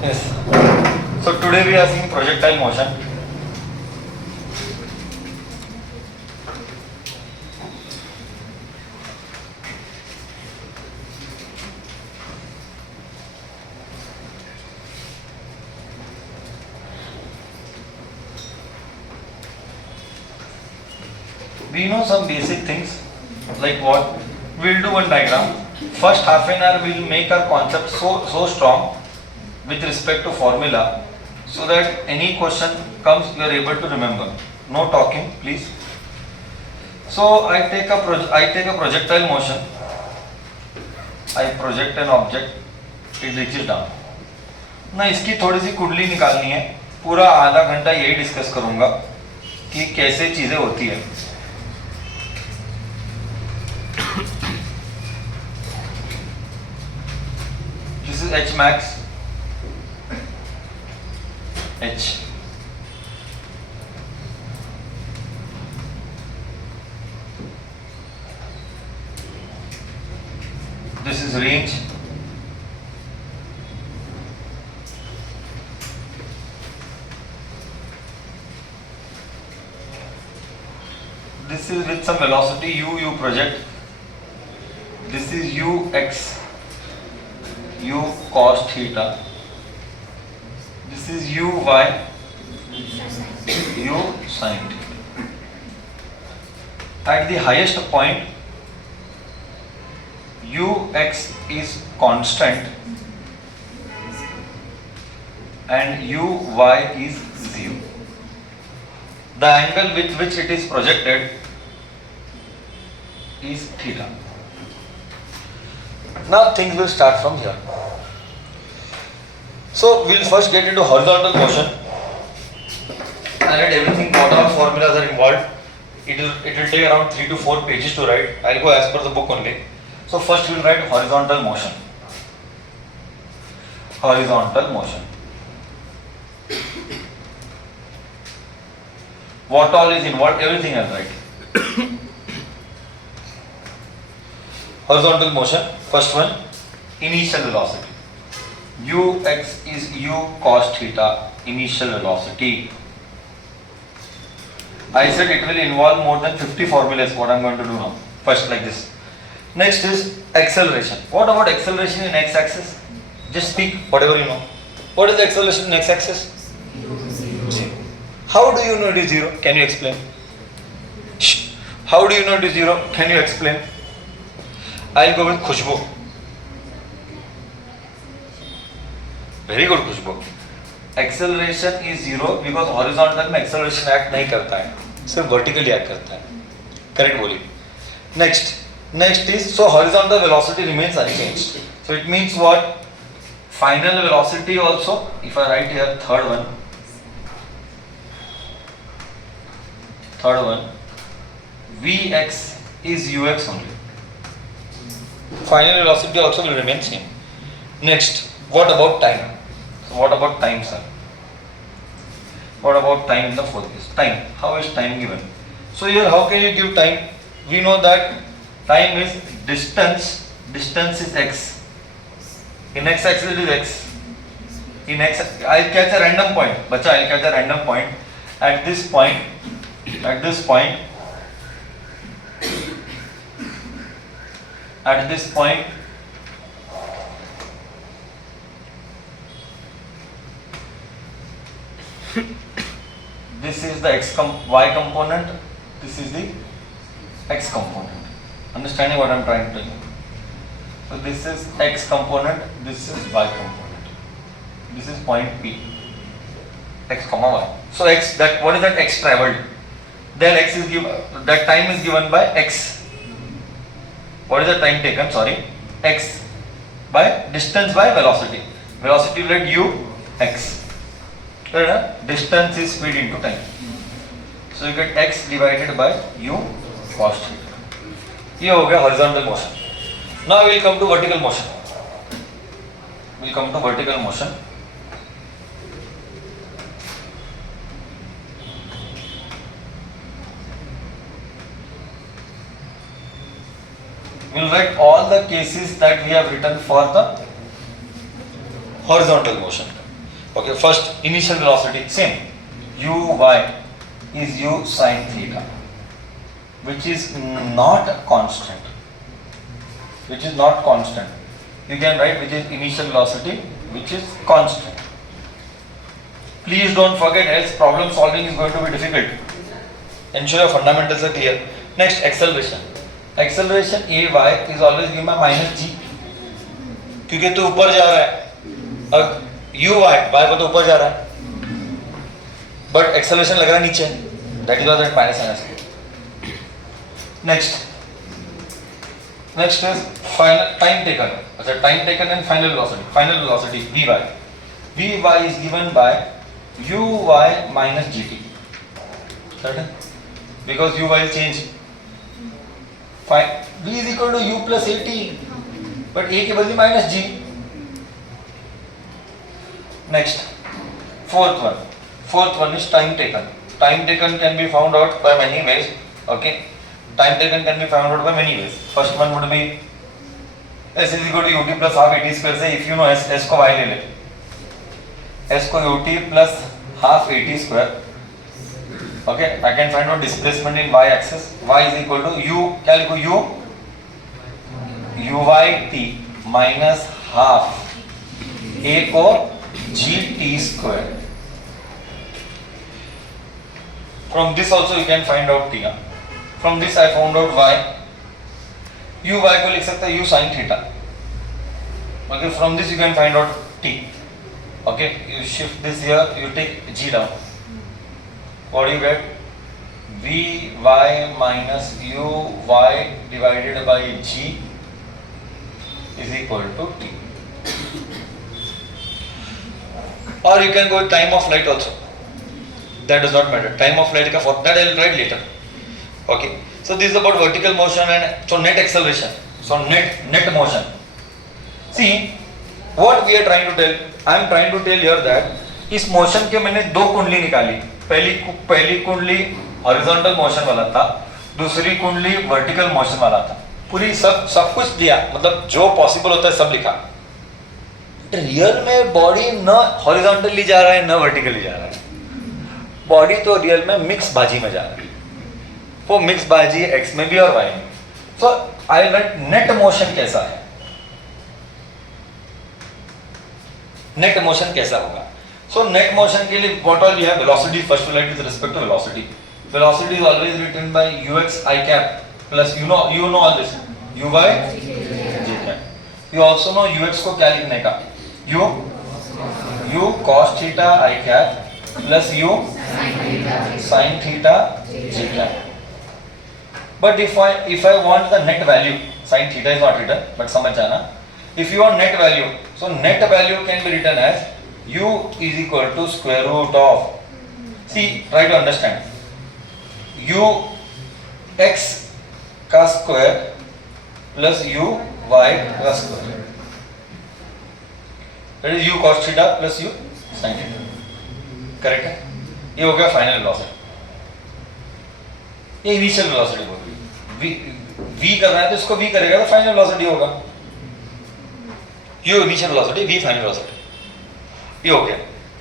Yes. So today we are seeing projectile motion. We know some basic things like what? We'll do one diagram. First half an hour we'll make our concept so strong with respect to formula so that any question comes you are able to remember. No talking, please. So I take a projectile motion. I project an object. It reaches down. ना इसकी थोड़ी सी कुंडली निकालनी है. पूरा आधा घंटा यही डिस्कस करूंगा कि कैसे चीजें होती है. This is H max. H. This is range. This is with some velocity u you project. This is u x. U cos theta. This is u y. U sin theta. At the highest point, u x is constant and u y is 0. The angle with which it is projected is theta. Now things will start from here. So we'll first get into horizontal motion. I read everything, whatever formulas are involved. It will take around 3 to 4 pages to write. I'll go as per the book only. So first we'll write horizontal motion. Horizontal motion. What all is involved, everything I'll write. Horizontal motion, first one, initial velocity. Ux is u cos theta, initial velocity. I said it will involve more than 50 formulas, what I am going to do now. First like this. Next is acceleration. What about acceleration in x-axis? Just speak whatever you know. What is the acceleration in x-axis? 0. How do you know it is 0? Can you explain? Shh. How do you know it is 0? Can you explain? I'll go with Khushbu. Very good Khushbu. Acceleration is 0 because horizontal में acceleration act नहीं करता है, सिर्फ vertically act करता है. Correct बोली. Next is, so horizontal velocity remains unchanged. So it means what? Final velocity also, if I write here third one, Vx is ux only. Final velocity also will remain same. Next, what about time? So what about time, sir? What about time in the fourth case? Time. How is time given? So here, how can you give time? We know that time is distance. Distance is x. In x-axis it is x. In x, I'll catch a random point. Bacha, I'll catch a random point. At this point, this is the y component, this is the x component. Understanding what I am trying to tell you? So this is x component, this is y component. This is point P. X comma y. So x, that what is that x traveled? Then x is given, that time is given by x. What is the time taken? Sorry, x by distance by velocity. Velocity will let u x. Distance is speed into time. So you get x divided by u cos theta. ये हो गया horizontal motion. Now we will come to vertical motion. We will write all the cases that we have written for the horizontal motion. Okay, first initial velocity same, uy is u sin theta, which is not constant, which is not constant. You can write which is initial velocity, which is constant. Please don't forget, else problem solving is going to be difficult. Ensure your fundamentals are clear. Next, acceleration. Acceleration ay is always given by minus g, क्योंकि तो ऊपर जा रहा है. अब uy y पर तो ऊपर जा रहा है, बट एक्सेलरेशन लग रहा है नीचे, that is that minus minus. Next is final time taken. अच्छा, time taken and final velocity. Final velocity vy is given by uy minus gt. Certain? Because uy will change. V is equal to u plus at, but a के बदले minus g. Next, fourth one is time taken. Time taken can be found out by many ways. Okay, time taken can be found out by many ways. First one would be s is equal to ut plus half at square. से if you know s को y ले ले, s को ut plus half at square. Okay, I can find out displacement in y axis. Y is equal to u, क्या लिखो, uy t minus half a को gt square. From this also you can find out t. From this I found out y. uy को लिख सकते हैं u sin theta. Okay, from this you can find out t. Okay, you shift this here, you take g down. What do you get? Vy minus uy divided by g is equal to t. Or you can go with time of flight also. That does not matter. Time of flight ka for that I will write later. Okay. So this is about vertical motion and so net acceleration. So net motion. See what we are trying to tell. I am trying to tell here that इस motion के मैंने दो कुंडली निकाली. पहली कुंडली horizontal motion वाला था, दूसरी कुंडली वर्टिकल मोशन वाला था. पूरी सब कुछ दिया, मतलब जो पॉसिबल होता है सब लिखा. रियल में बॉडी न हॉरिजॉन्टली जा रहा है न वर्टिकली जा रहा है. बॉडी तो रियल में मिक्स बाजी में जा रहा है. वो मिक्स बाजी एक्स में भी और वाई में. सो आई राइट नेट मोशन कैसा है, नेट मोशन कैसा होगा. So net motion के लिए what all we have, velocity first to write with respect to velocity. Velocity is always written by ux I cap plus you know all this uy j cap. You also know ux को क्या लिखने का, u cos theta I cap plus u sin theta j cap. But if I want the net value, sin theta is not written but समझ जाना. If you want net value, so net value can be written as u is equal to square root of, see try to understand, u x का square plus u y का square, that is u cos theta plus u sin theta. Correct है. ये हो गया final velocity. ये initial velocity बोल रही है. v कर रहा है तो इसको v करेगा तो फाइनल वेलोसिटी होगा. ये initial velocity, v final velocity. ये हो गया.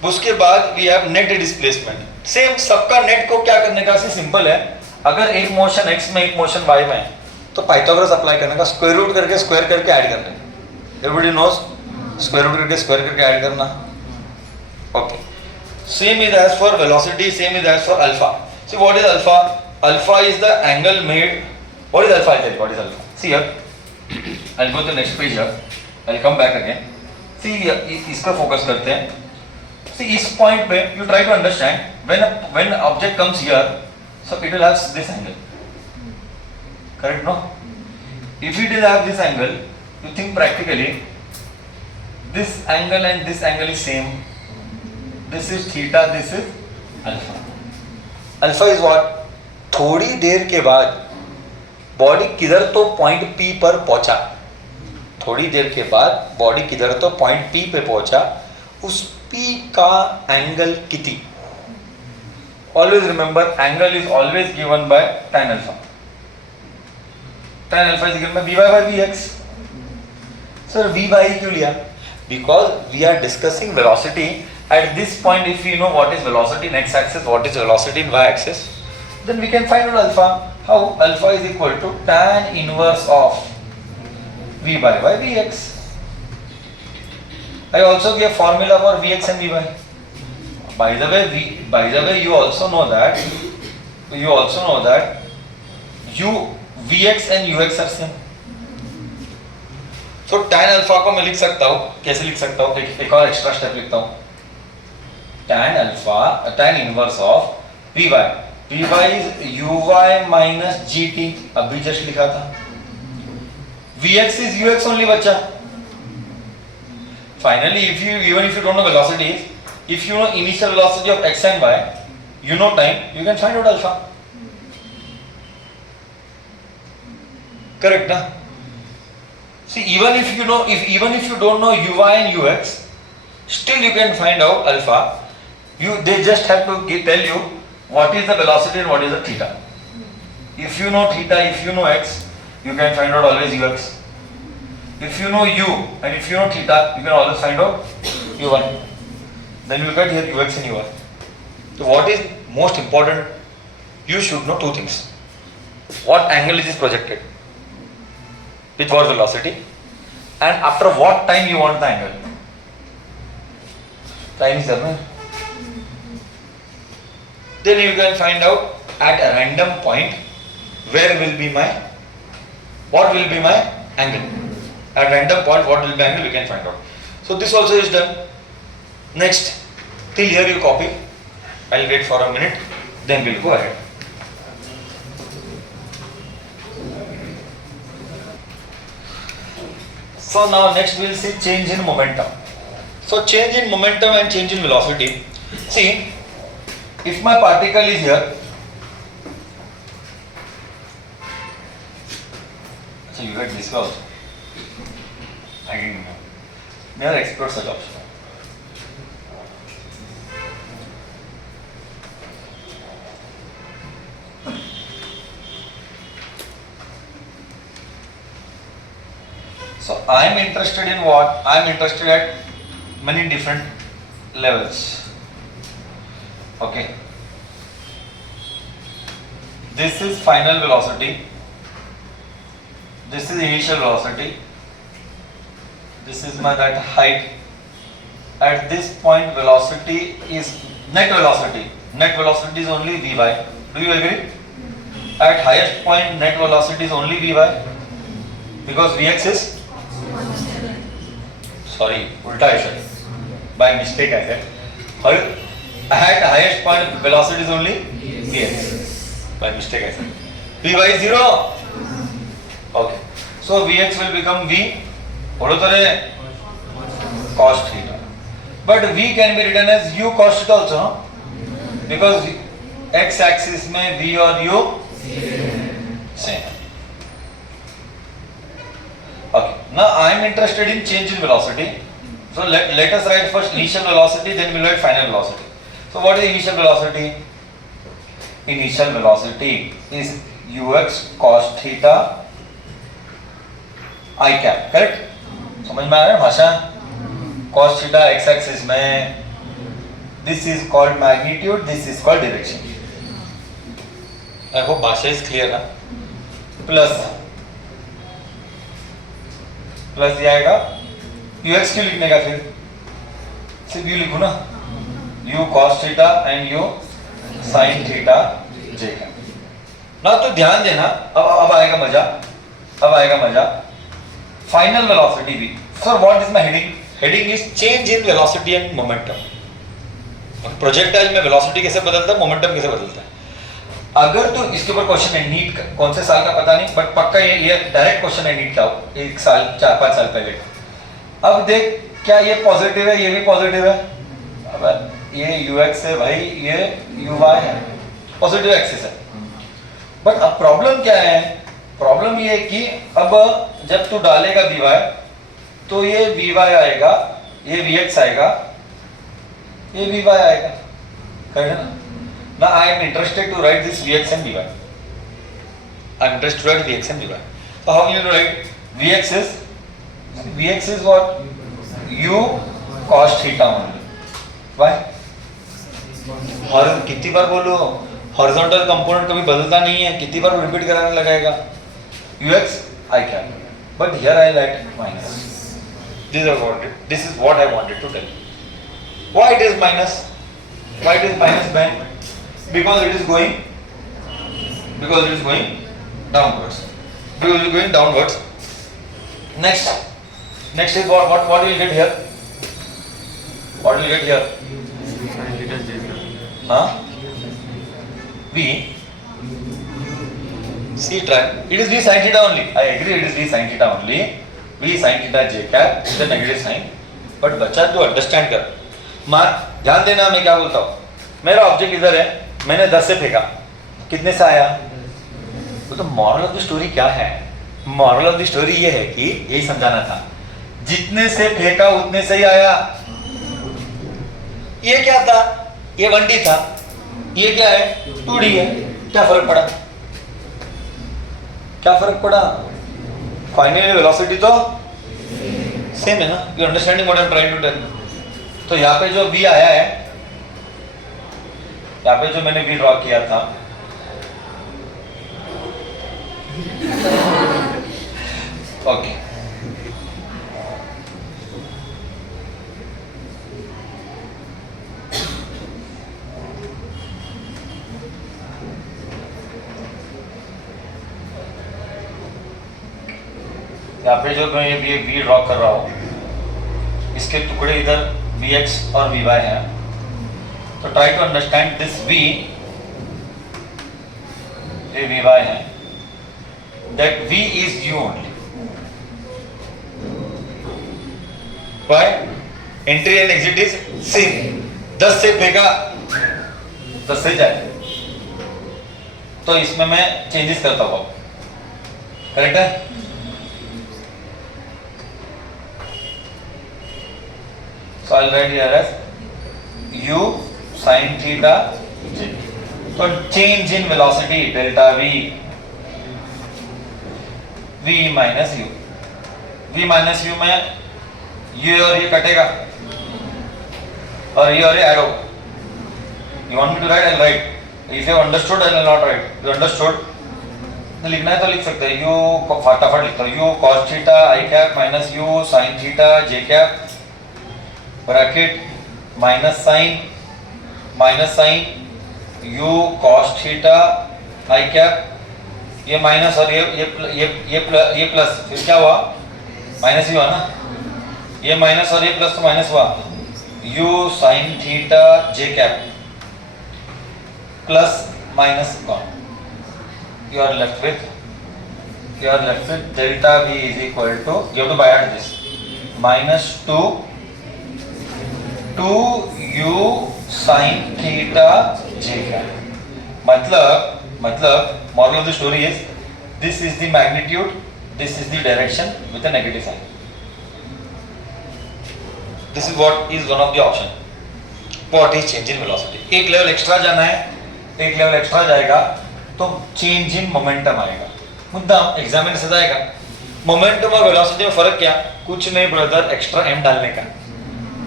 उसके बाद we have net displacement. Same सबका नेट को क्या करने का सिंपल है. अगर एक मोशन x में एक मोशन y में है तो पाइथागोरस अप्लाई करने का, स्क्वायर रूट करके स्क्वायर करके ऐड करना. एवरीबॉडी नोज स्क्वायर रूट करके स्क्वायर करके ऐड करना. Okay. Same is as for velocity, same is as for alpha. See what is alpha? Alpha is the angle made. What is alpha? What is alpha? See here I will go to the next page here, I will come back again. See इसका focus करते हैं. See इस point पे you try to understand when object comes here, so it will have this angle. Correct no? If it will have this angle, you think practically this angle and this angle is same. This is theta, this is alpha. Alpha is what? थोड़ी देर के बाद body किधर तो point P पर पहुंचा. थोड़ी देर के बाद बॉडी किधर तो पॉइंट पी पे पहुंचा, उस पी का एंगल कितनी. Always remember angle is always given by tan alpha. tan alpha is given by vy by vx. Sir vy क्यों लिया? Because we are discussing velocity At this point, if we know what is velocity in x-axis, what is velocity in y-axis, then we can find out alpha. How? Alpha is equal to tan inverse of v by y vx. I also gave formula for vx and vy. By the way, you also know that vx and ux are same. So tan alpha को मैं लिख सकता हूँ, कैसे लिख सकता हूँ? एक और एक्स्ट्रा स्टेप लिखता हूँ. Tan inverse of vy. Vy is uy minus gt. अभी जस्ट लिखा था. Vx is ux only बच्चा. Finally, even if you don't know velocities, if you know initial velocity of x and y, you know time, you can find out alpha. Correct, na? See, even if you don't know uy and ux, still you can find out alpha. They just have to tell you what is the velocity and what is the theta. If you know theta, if you know x, you can find out always ux. If you know u and if you know theta, you can always find out u1. Then you get here ux and uy. So what is most important? You should know two things. What angle is this projected? With what velocity? And after what time you want the angle? Time is there, no? Then you can find out at a random point what will be my angle. At random point what will be angle, you can find out. So this also is done. Next, till here you copy. I'll wait for a minute, then we'll go ahead. So now next we'll see change in momentum. So change in momentum and change in velocity. See, if my particle is here, so you get this way also. I didn't know. Never explore such option. So I am interested in what? I am interested at many different levels. Okay. This is final velocity. This is initial velocity. This is my that height. At this point, velocity is net velocity. Net velocity is only Vy. Do you agree? At highest point, net velocity is only Vy. Because Vx is? Sorry, ulta I said. By mistake I said. At highest point, velocity is only Vx. By mistake I said. Vy is 0. Okay. So Vx will become V. Cos theta. But V can be written as U cos theta also, no? Because x axis में V और U same. Okay. Now I am interested in change in velocity. So let us write first initial velocity, then we will write final velocity. So what is initial velocity? Initial velocity is ux cos theta I cap. Correct? समझ में आ रहा है भाषा? Cos theta x axis में this is called magnitude, this is called direction. I hope भाषा is clear ना? Plus ये आएगा ux क्यों लिखने का फिर? सिर्फ u लिखूँ ना? u cos theta and u sin theta j का. ना तो ध्यान देना, अब आएगा मजा. Final velocity भी. So what is my heading? Heading is change in velocity and momentum. Projectile में वेलोसिटी कैसे बदलता है, मोमेंटम कैसे बदलता है. अगर तो इसके ऊपर क्वेश्चन है नीट का, कौन से साल का पता नहीं, बट पक्का ये डायरेक्ट क्वेश्चन है नीट का, एक साल 4-5 साल पहले. अब देख क्या ये पॉजिटिव है, ये भी पॉजिटिव है. अब ये ux है भाई, ये uy है, पॉजिटिव एक्सिस है. बट अब प्रॉब्लम क्या है? प्रॉब्लम ये है कि अब जब तू डालेगा vy तो ये vy आएगा, ये vx आएगा, ये vy आएगा. करेक्ट है ना? Now I am interested to write this vx and vy. I am interested to write vx and vy. So how will you write? Vx is what? U cos theta only. Why? और कितनी बार बोलो, horizontal component कभी बदलता नहीं है, कितनी बार repeat कराने लगाएगा? ux I can, but here I write minus. This is what I wanted to tell. Why it is minus? Why it is minus, Ben? Because it is going downwards. Because it is going downwards. Next is what will you get here? What will you get here? Huh? V. See, try. It is V sin theta only. I agree, it is V sin theta only. V sin theta j cap is the negative sign. But बच्चा तो understand कर. मार, ध्यान देना मैं क्या बोलता हूँ. मेरा ऑब्जेक्ट इधर है, मैंने 10 से फेंका, कितने से आया? तो मॉरल ऑफ द स्टोरी क्या है? मॉरल ऑफ द स्टोरी ये है कि यही समझाना था, जितने से फेंका उतने से ही आया. ये क्या था? ये 1D था, ये क्या है? 2D है. क्या फर्क पड़ा? क्या फर्क पड़ा? फाइनली वेलोसिटी तो सेम है ना. You understanding what I am trying to tell? तो यहाँ पे जो v आया है, यहाँ पे जो मैंने v ड्रॉ किया था, ओके, यहाँ पे जो मैं ये v ड्रॉ कर रहा हूँ, इसके टुकड़े इधर vx और vy हैं. तो try to understand this v, ये vy है, that v is u only. Why? Entry and exit is same. 10 से फेंका 10 से जाए, तो इसमें मैं चेंजेस करता हूँ. करेक्ट है? So I'll write here as u sin theta j. So change in velocity delta v, v minus u. v minus u में ये और ये कटेगा और ये ऐड होगा. You want me to write? I'll write. If you have understood, I will not write. You understood? तो लिखना है तो लिख सकते हैं. u फटाफट लिखता हूँ. u cos theta I cap minus u sin theta j cap bracket minus sine u cos theta i cap, ये माइनस और ये प्लस, फिर क्या हुआ? माइनस ही हुआ ना. ये माइनस और ये प्लस तो माइनस हुआ. u sin theta j cap plus minus gone. You are left with delta v is equal to, you have to by add this, minus 2u sin theta j cap. मतलब moral of the story is, this is the magnitude, this is the direction with a negative sign. This is what is one of the option. What is change in velocity? एक level extra जाना है, एक level extra जाएगा तो change in momentum आएगा. मुद्दा exam में से जाएगा. मोमेंटम और वेलोसिटी में फर्क क्या? कुछ नहीं ब्रदर, एक्स्ट्रा m डालने का.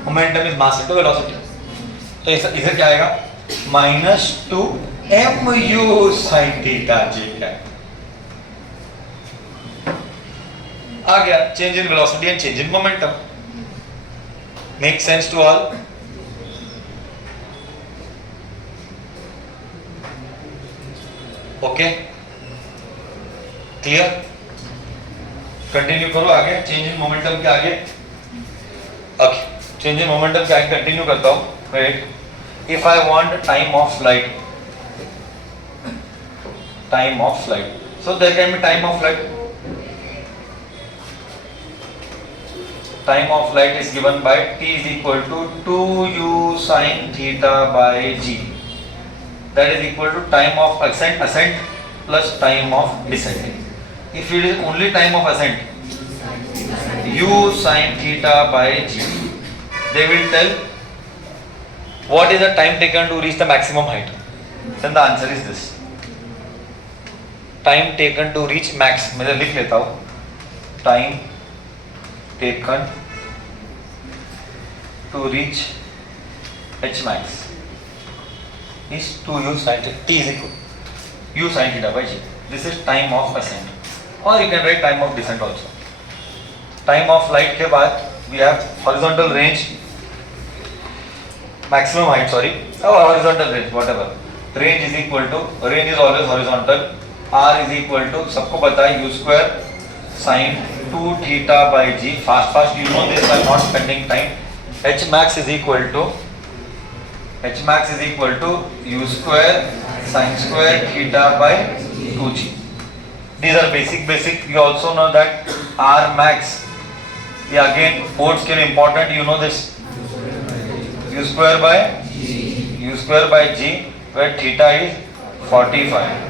Momentum is mass into velocity. तो इधर क्या आएगा? Minus 2mu sin theta j cap. आ गया change in velocity and change in momentum. Make sense to all? Okay, clear? Continue करो आगे. चेंज इन मोमेंटम के आगे. ओके, चेंज इन मोमेंटम के आगे कंटिन्यू करता हूं. Wait, if I want time of flight, so there can be time of flight. Time of flight is given by t is equal to 2u sin theta by g. That is equal to time of ascent plus time of descent. If it is only time of ascent, u sin theta by g, they will tell what is the time taken to reach the maximum height. Then the answer is this. Time taken to reach max, मैं लिख लेता हूँ. Time taken to reach H max is 2u sin theta. T is equal u sin theta by g. This is time of ascent, or you can write time of descent also. Time of flight के बाद we have horizontal range, maximum height, sorry, or horizontal range, whatever. Range is equal to, range is always horizontal. R is equal to, सबको पता है, u square sin 2 theta by g. Fast you know this, I'm not spending time. H max is equal to u square sin square theta by 2g. These are basic. You also know that R max, yeah, again boards के लिए important, you know this, u square by g, where theta is 45.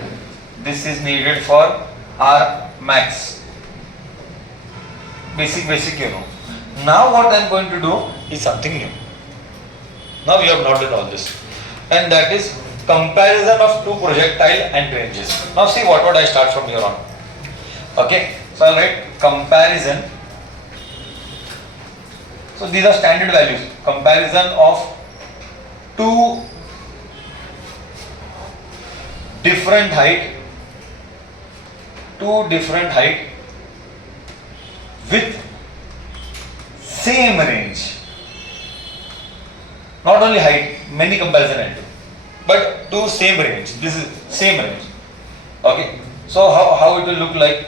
This is needed for R max. Basic you know. Now what I am going to do is something new. Now we have not done all this, and that is comparison of two projectile and ranges. Now see what I start from here on. Okay, so I'll write comparison. So these are standard values. Comparison of two different height with same range. Not only height, many comparison I'll do, but two same range. This is same range. Okay, so how it will look like?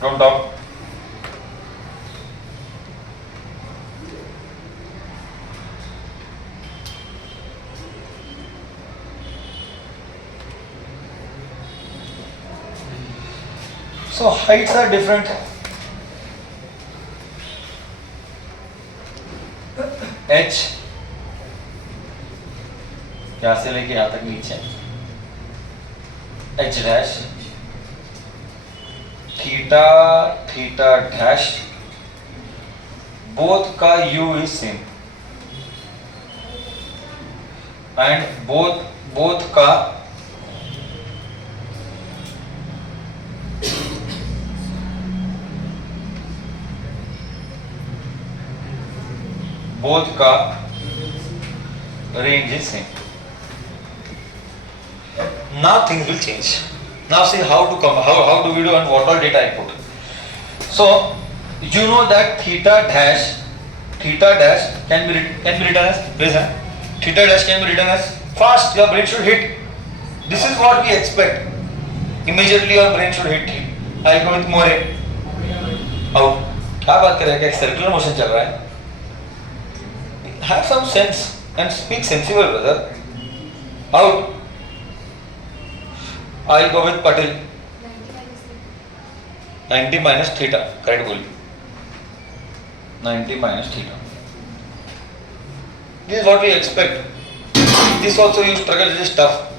From top. So heights are different. H यहाँ से लेके यहाँ तक नीचे, H dash, theta dash, both का u is same, and both का range is same. Now things will change. Now see how do we do and what all data I put. So you know that theta dash can be written as, raise hand, theta dash can be written as, fast your brain should hit. This is what we expect. Immediately your brain should hit. I'll go with more out. क्या बात कर रहा है, क्या circular motion चल रहा है? Have some sense and speak sensible, brother. Out. I'll go with Patil. 90 minus theta. Correct बोलिए. 90 minus theta. This is what we expect. This also you struggle with this stuff.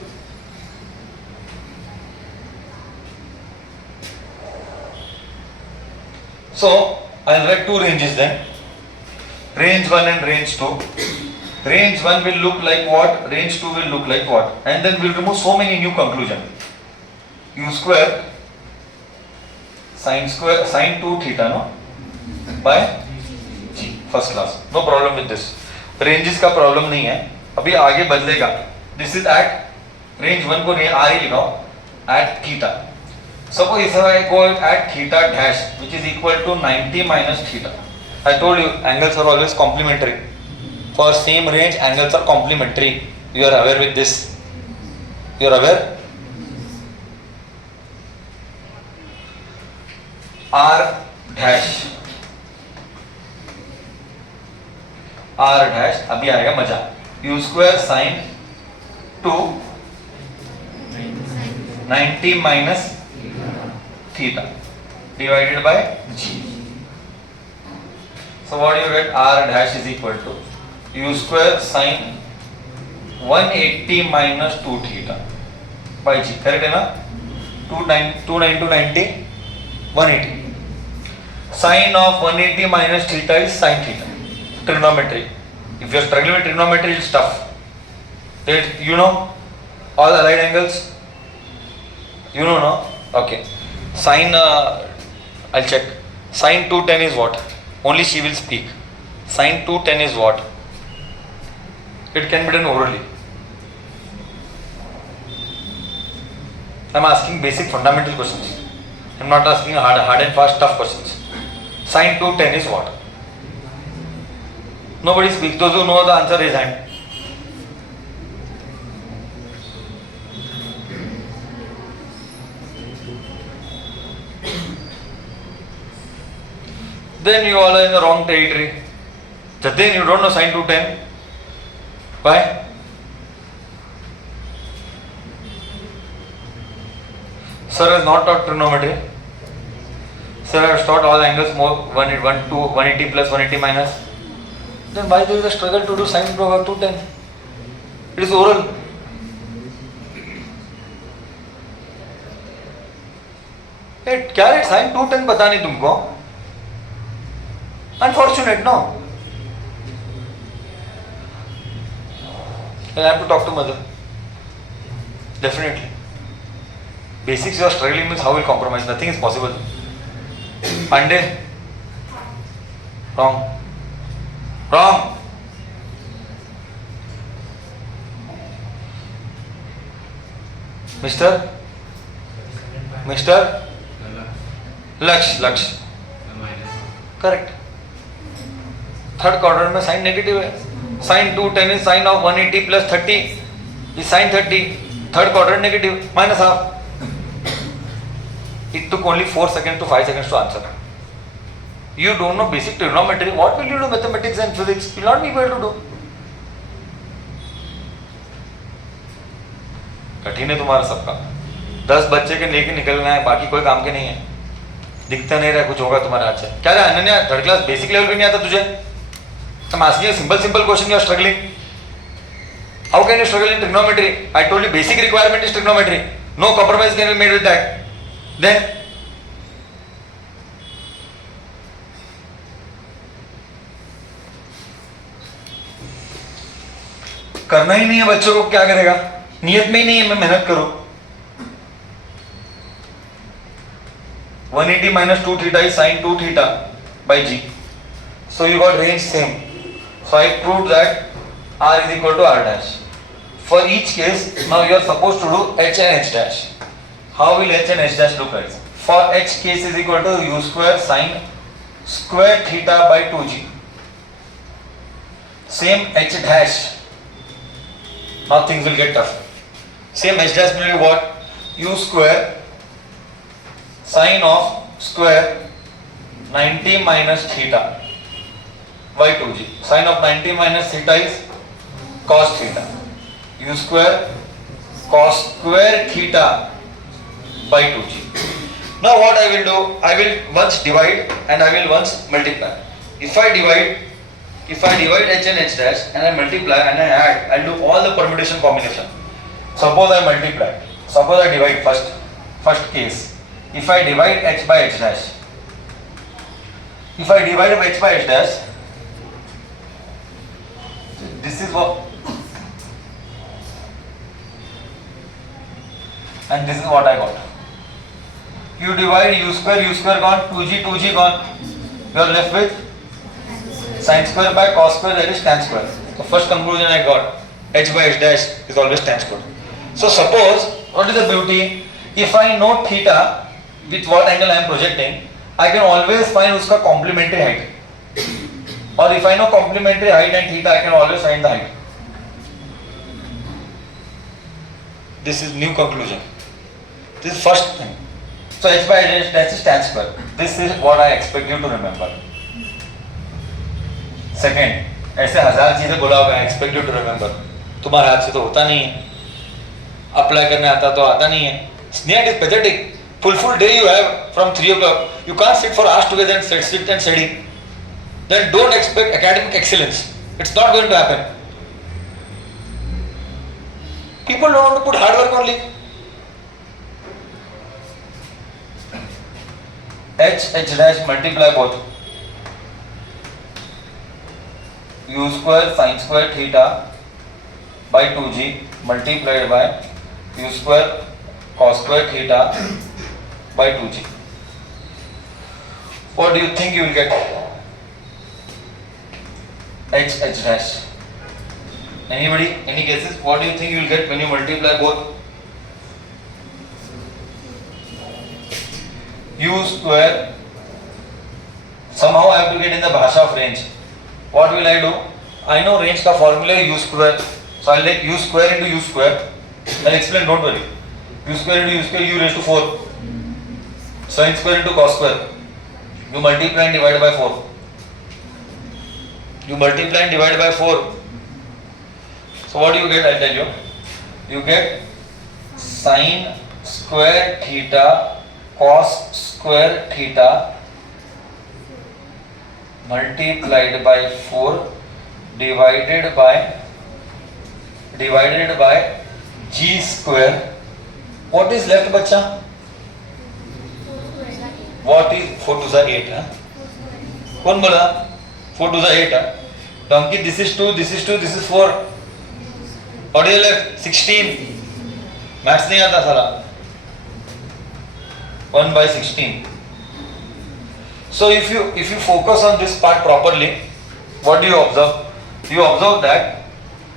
So I'll write two ranges then. Range 1 and range 2. Range 1 will look like what? Range 2 will look like what? And then we'll remove so many new conclusions. U square sin 2 theta, no? By g. First class. No problem with this. Ranges का problem नहीं है. अभी आगे बदलेगा. This is at range 1 को R he लिखाओ. At theta. Suppose if I go at theta dash, which is equal to 90 minus theta. I told you angles are always complementary. For same range, angles are complementary. You are aware with this? You are aware? R dash अभी आएगा मजा. U square sin 2 90 minus theta divided by g. So what you get? R dash is equal to U square sin 180 minus 2 theta by g. Correct है ना? 290 180. Sine of 180 minus theta is sine theta. Trigonometry. If you are struggling with trigonometry, it's tough. You know all the right angles? You know, no? Okay. Sine, I'll check. Sine 210 is what? Only she will speak. Sine 210 is what? It can be done orally. I'm asking basic fundamental questions. I'm not asking hard and fast tough questions. Sine 210 is what? Nobody speaks. Those who know the answer, raise hand. Then you all are in the wrong territory. Jatin, you don't know sine 210? Why? Sir has not taught trigonometry. Sir has taught all angles more 180 plus 180 minus. Then why there is a struggle to do sine 210? It is oral. क्या रे sign 210 पता नहीं तुमको? Unfortunate, no? I have to talk to mother. Definitely. Basics you are struggling means how will compromise? Nothing is possible. Pandey? Wrong. Wrong. Mister? Laksh. Correct. Third quadrant में sign negative है. Sin 210 is sine of 180 plus 30 is sin 30. Third quadrant negative minus half. It took only 4 seconds to 5 seconds to answer. You don't know basic trigonometry. What will you do mathematics and physics? You will not be able to do. कठिन है तुम्हारा सबका. 10 बच्चे के लेके निकलना है, बाकी कोई काम के नहीं है. दिखता नहीं रहा कुछ होगा तुम्हारे हाथ से. क्या रे Ananya, third class basic level भी नहीं आता तुझे? I'm asking a simple question. You are struggling. How can you struggle in trigonometry? I told you basic requirement is trigonometry. No compromise can be made with that. Then करना ही नहीं है बच्चों को, क्या करेगा? नियत में ही नहीं है मैं मेहनत करूं. 180 minus 2 theta is sin 2 theta by g. So you got range same. So I proved that r is equal to r dash. For each case, now you are supposed to do h and h dash. How will h and h dash look like? For h case is equal to u square sin square theta by 2g. Same h dash. Now things will get tough. Same h dash will be what? U square sin of square 90 minus theta by 2g. Sin of 90 minus theta is cos theta. U square cos square theta by 2g. Now what I will do? I will once divide and I will once multiply. If I divide h and h dash and I multiply and I add, I'll do all the permutation combination. Suppose I multiply. Suppose I divide first case. If I divide h by h dash. If I divide h by h dash, this is what, and this is what I got. You divide u square gone, 2g gone. You are left with sin square by cos square, that is tan square. So first conclusion I got, h by h dash is always tan square. So suppose, what is the beauty? If I know theta, with what angle I am projecting, I can always find uska complementary height. Or if I know complementary height and theta, I can always find the height. This is new conclusion. This is first thing. So h by h dash is tan square. This is what I expect you to remember. Second, ऐसे 1000 चीजें बोला होगा, I expect you to remember. तुम्हारे हाथ से तो होता नहीं है. अप्लाई करने आता तो आता नहीं है. Sneha is pathetic. Full day you have from 3 o'clock. You can't sit for hours together and sit and study. Then don't expect academic excellence. It's not going to happen. People don't want to put hard work only. h dash multiply both u square sin square theta by 2g multiplied by u square cos square theta by 2g. What do you think you will get? H dash. Anybody? Any guesses? What do you think you will get when you multiply both? U square. Somehow I have to get in the bhasha of range. What will I do? I know range ka formula is u square. So I'll take u square into u square. I'll explain, don't worry. U square into u square, u raised to 4. Sin square into cos square. You multiply and divide by 4. You multiply and divide by 4. So what do you get? I'll tell you. You get sin square theta cos square theta multiplied by 4 divided by g square. What is left, bacha? What is 4 to the 8? Huh? कौन बोला? 4 to the 8. Huh? तो अंकित, this is 2, this is 2, this is 4. What is left? 16. Maths नहीं आता सारा. 1 by 16. So if you focus on this part properly, what do you observe? You observe that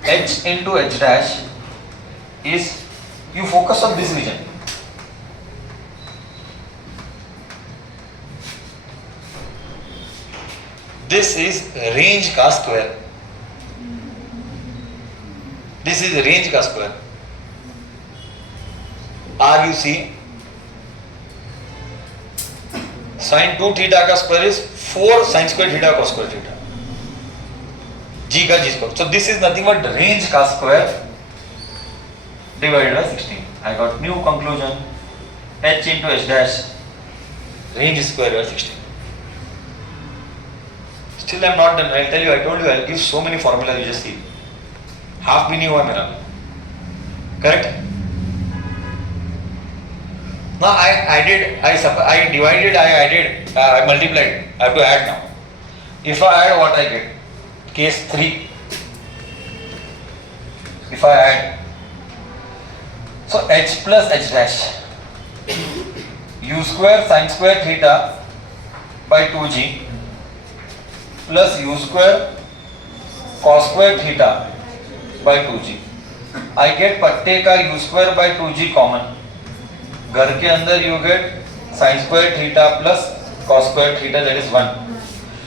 h into h dash is, you focus on this region. This is range का square. This is range का square. R you see, sin 2 theta का square is 4 sin square theta cos square theta. G का G square. So this is nothing but range का square divided by 16. I got new conclusion. H into h dash, range square by 16. Still I am not done. I'll tell you, I told you I'll give so many formulas, you just see. Half भी नहीं हुआ मेरा. Correct? Now I divided, I added, I multiplied. I have to add now. If I add, what I get? Case 3. If I add, so h plus h dash, u square sin square theta by 2g plus u square cos square theta by 2g. I get पट्टे का u square by 2g common. घर के अंदर you get sin square theta plus cos square theta, that is 1.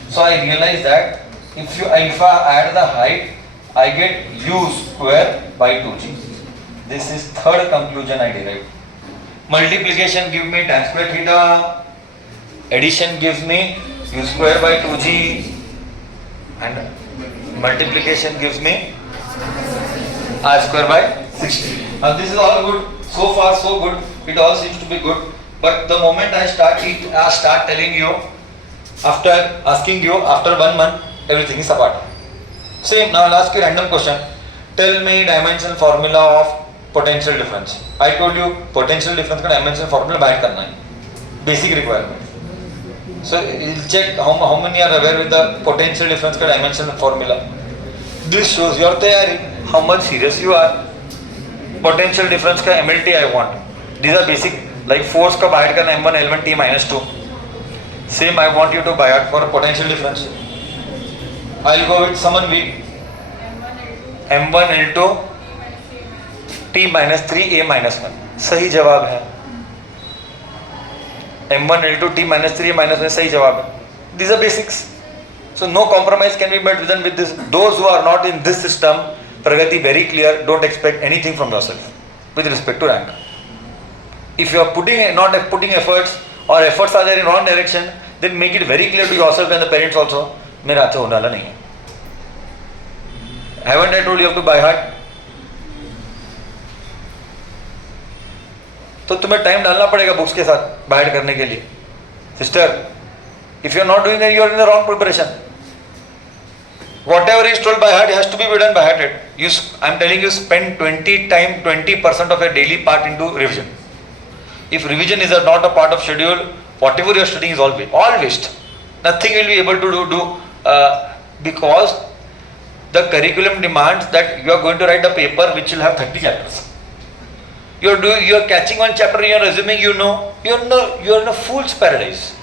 So I realize that if I add the height, I get u square by 2g. This is third conclusion I derived. Multiplication gives me tan square theta. Addition gives me u square by 2g. And multiplication gives me r square by 16. Now this is all good. So far so good. It all seems to be good. But the moment I start telling you, after asking you after 1 month, everything is apart. Same. Now I'll ask you a random question. Tell me dimensional formula of potential difference. I told you potential difference का dimensional formula बाहर करना है. Basic requirement. So you'll check how many are aware with the potential difference का dimensional formula. This shows your tayari, how much serious you are. Potential difference का MLT I want. These are basic, like force का बाहर करना M1 L1 T minus 2. Same I want you to buy out for potential difference. I'll go with someone weak. M1 L2 T minus 3 A minus 1. सही जवाब है. M1 L2 T minus 3 A minus 1 सही जवाब है. These are basics. So no compromise can be made with this. Those who are not in this system, Pragati, very clear, don't expect anything from yourself with respect to rank. If you are not putting efforts, or efforts are there in wrong direction, then make it very clear to yourself and the parents also, मेरा अच्छा होने वाला नहीं है. Haven't I told you have to buy heart? तो तुम्हें time डालना पड़ेगा बुक्स के साथ बाइट करने के लिए. Sister, if you are not doing that, you are in the wrong preparation. Whatever is told by heart has to be done by heart. I am telling you, spend 20% of your daily part into revision. If revision is not a part of schedule, whatever you are studying is all waste. Nothing will be able to do because the curriculum demands that you are going to write a paper which will have 30 chapters. You are catching one chapter in your resume, you are in a fool's paradise.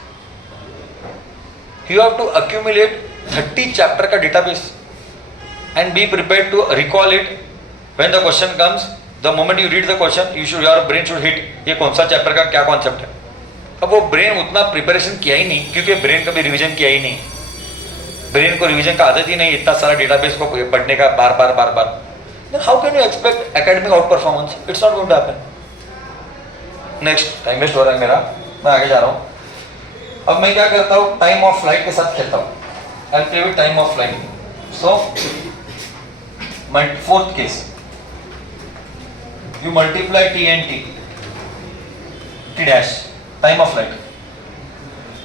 You have to accumulate 30 chapter का database and be prepared to recall it when the question comes. The moment you read the question, your brain should hit ये कौन सा chapter का क्या concept है. अब वो brain उतना प्रिपरेशन किया ही नहीं, क्योंकि ब्रेन कभी रिवीजन किया ही नहीं. ब्रेन को रिवीजन का आदत ही नहीं, इतना सारा डेटाबेस को पढ़ने का बार बार. Then how can you expect academic out performance? It's not going to happen. Next, time waste हो रहा है मेरा, मैं आगे जा रहा हूँ. अब मैं क्या करता हूँ, टाइम ऑफ फ्लाइट के साथ खेलता हूँ. I'll play with time of flight. So, my fourth case, you multiply t and t dash, time of flight.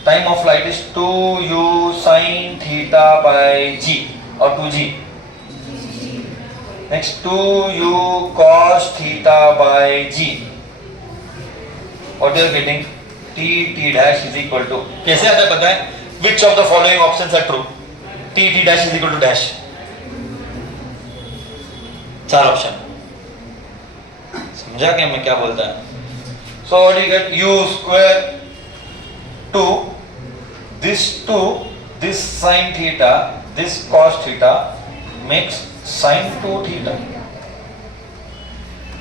Time of flight is 2u sin theta by g or 2g. Next 2u cos theta by g. What you are getting? T dash is equal to, कैसे आता है पता है? Which of the following options are true? T dash is equal to dash. चार option. समझा क्या मैं क्या बोलता है? So what do you get? U square 2, this sin theta, this cos theta makes sin 2 theta.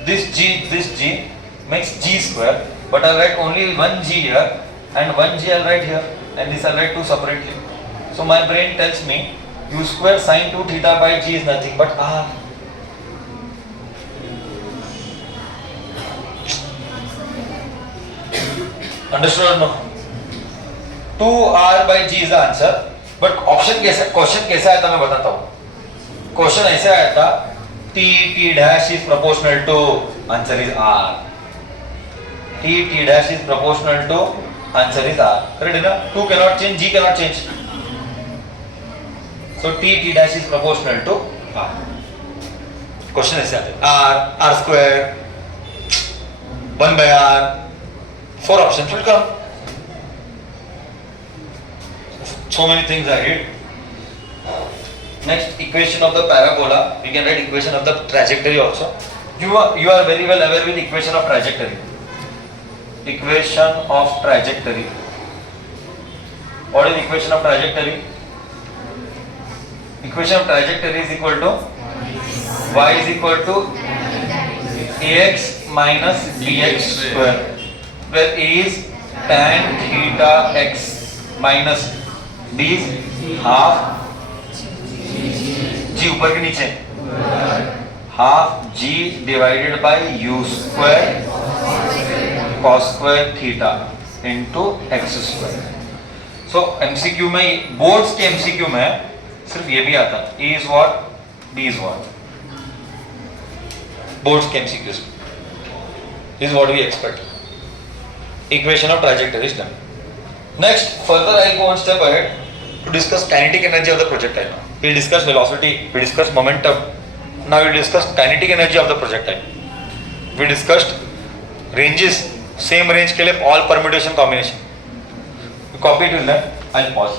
This g makes g square, but I'll write only one g here and one g I'll write here, and this I'll write two separately. So my brain tells me u square sin 2 theta by g is nothing but r. Understood or no? 2r by g is the answer. But question कैसा आया था मैं बताता हूँ. Question ऐसे आया था, t dash is proportional to, answer is r. t dash is proportional to, answer is r. Correct है ना? 2 cannot change, g cannot change. So t dash is proportional to r. Question ऐसे आते हैं, r square, 1 by r, 4 options will come. So many things I did. Next, equation of the parabola. We can write equation of the trajectory also. You are very well aware with equation of trajectory. Equation of trajectory. What is equation of trajectory? Equation of trajectory is equal to y is equal to ax minus bx square, where a is tan theta x minus b is half g ऊपर के नीचे half g divided by u square cos square theta into x square. So MCQ में, boards के MCQ में सिर्फ ये भी आता है, a is what, b is what. Boards के MCQs is what we expect. Equation of trajectory is done. Next, further I go one step ahead to discuss kinetic energy of the projectile. We discuss velocity, we discuss momentum. Now we discuss kinetic energy of the projectile. We discussed ranges, same range के लिए all permutation combination. You copy it in that. I'll pause.